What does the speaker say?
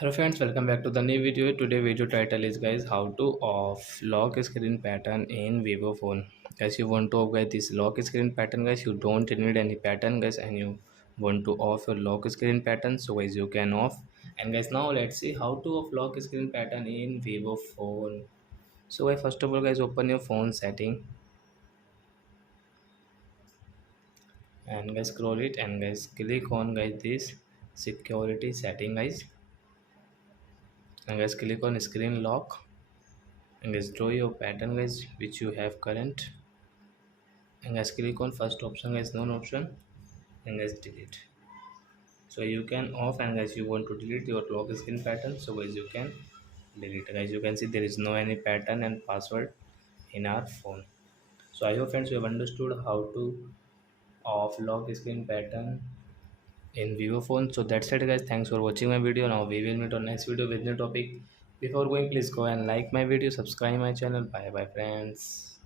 Hello friends, welcome back to the new video. Today video title is guys how to off lock screen pattern in Vivo phone. Guys, you want to off guys this lock screen pattern guys, you don't need any pattern guys, and you want to off your lock screen pattern, so guys you can off. And guys, now let's see how to off lock screen pattern in Vivo phone. So guys, first of all guys, open your phone setting and guys scroll it and guys click on guys this security setting guys, and guys click on screen lock and guys draw your pattern guys which you have current, and guys click on first option guys none option, and guys delete. So you can off, and guys you want to delete your lock screen pattern, so guys you can delete. Guys, you can see there is no any pattern and password in our phone. So I hope friends you have understood how to off lock screen pattern in Vivo phone. So that's it guys, thanks for watching my video. Now we will meet on next video with new topic. Before going, please go and like my video, subscribe my channel. Bye bye friends.